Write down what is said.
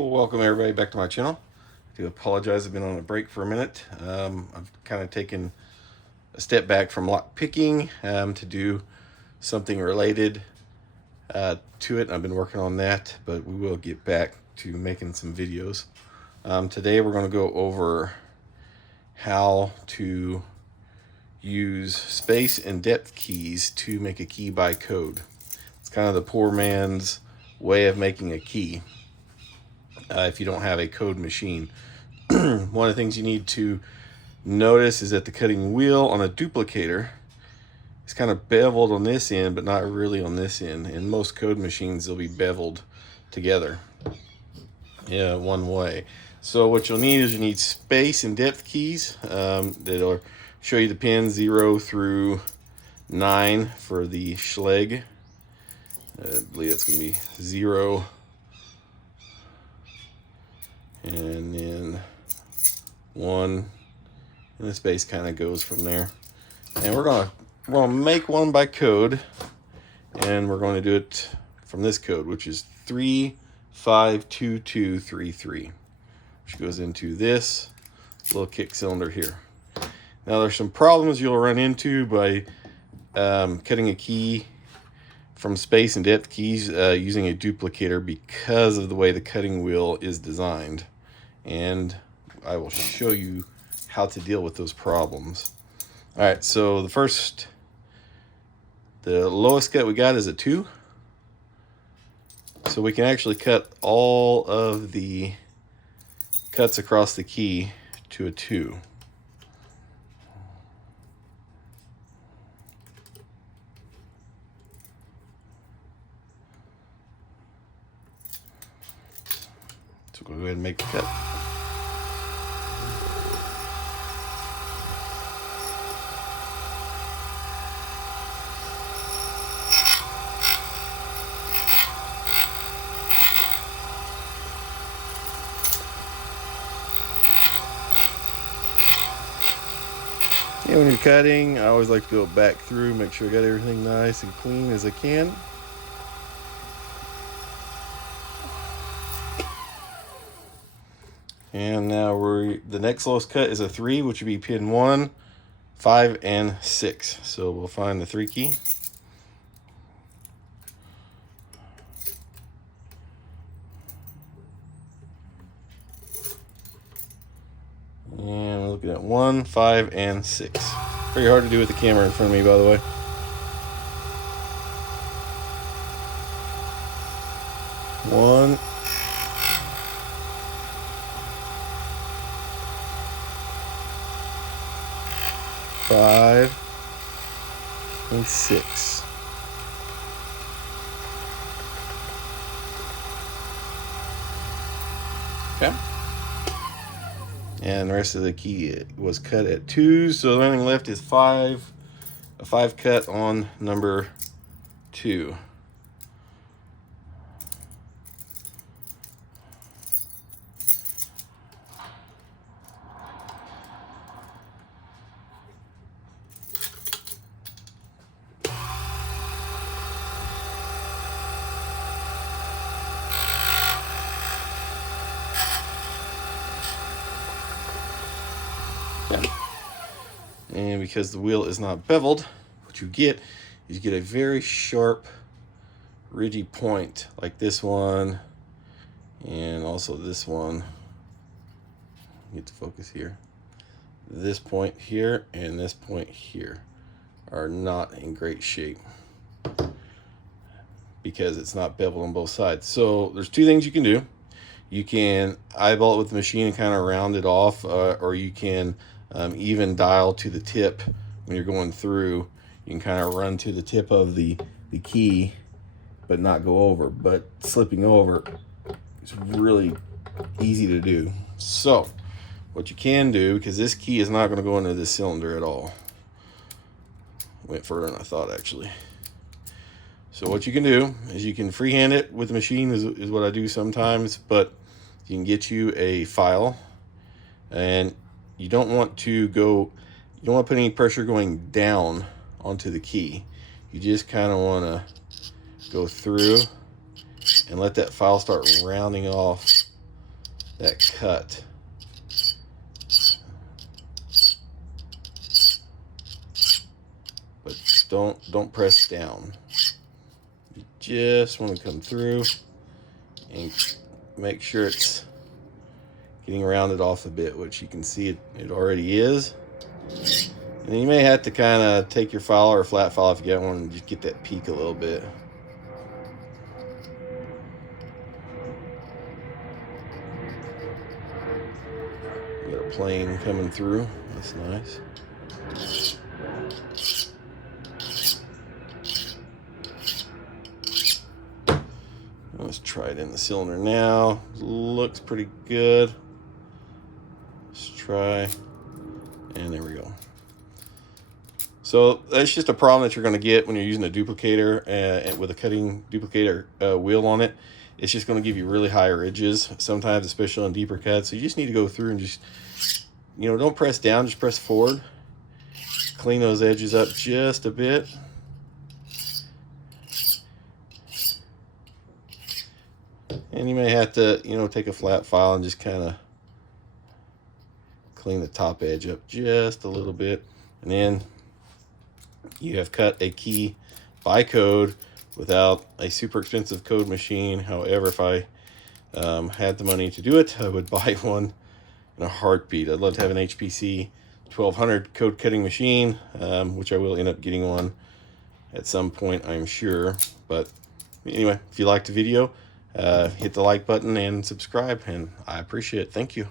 Well, welcome everybody back to my channel. I do apologize, I've been on a break for a minute. I've kind of taken a step back from lock picking to do something related to it. I've been working on that, but we will get back to making some videos. Today we're going to go over how to use space and depth keys to make a key by code. It's kind of the poor man's way of making a key. If you don't have a code machine. One of the things you need to notice is that the cutting wheel on a duplicator is kind of beveled on this end, but not really on this end. In most code machines, they'll be beveled together, one way. So what you'll need is you need space and depth keys that'll show you the pins 0 through 9 for the Schleg. I believe it's going to be 0. And then 1, and the space kind of goes from there. And we're gonna make one by code, and we're going to do it from this code, which is 352233, which goes into this little kick cylinder here. Now there's some problems you'll run into by cutting a key from space and depth keys using a duplicator because of the way the cutting wheel is designed. And I will show you how to deal with those problems. All right, so the lowest cut we got is a 2. So we can actually cut all of the cuts across the key to a 2. So we'll go ahead and make the cut. And when you're cutting, I always like to go back through, make sure I got everything nice and clean as I can. And now the next lowest cut is a 3, which would be pin 1, 5, and 6. So we'll find the 3 key. And we're looking at 1, 5, and 6. Very hard to do with the camera in front of me, by the way. 1, 5, and 6. Okay. And the rest of the key was cut at 2, so the only thing left is 5, a 5 cut on number 2. And because the wheel is not beveled, what you get is you get a very sharp, ridgy point like this one, and also this one. Get to focus here. This point here and this point here are not in great shape because it's not beveled on both sides. So there's 2 things you can do. You can eyeball it with the machine and kind of round it off, or you can even dial to the tip when you're going through. You can kind of run to the tip of the key, but not go over. But slipping over is really easy to do. So what you can do, because this key is not going to go into this cylinder at all. Went further than I thought, actually. So what you can do is you can freehand it with the machine, is what I do sometimes, but you can get you a file, and you don't want to put any pressure going down onto the key. You just kind of want to go through and let that file start rounding off that cut. But don't press down. You just want to come through and make sure it's getting rounded off a bit, which you can see it already is. And then you may have to kind of take your file or a flat file if you got one and just get that peak a little bit. You got a plane coming through. That's nice. Let's try it in the cylinder now. Looks pretty good. Let's try. And there we go. So that's just a problem that you're going to get when you're using a duplicator and with a cutting duplicator wheel on it. It's just going to give you really high ridges sometimes, especially on deeper cuts. So you just need to go through and just, don't press down, just press forward. Clean those edges up just a bit. And you may have to, take a flat file and just kind of clean the top edge up just a little bit. And then you have cut a key by code without a super expensive code machine. However, if I had the money to do it, I would buy one in a heartbeat. I'd love to have an HPC 1200 code cutting machine, which I will end up getting one at some point, I'm sure. But anyway, if you liked the video, hit the like button and subscribe, and I appreciate it. Thank you.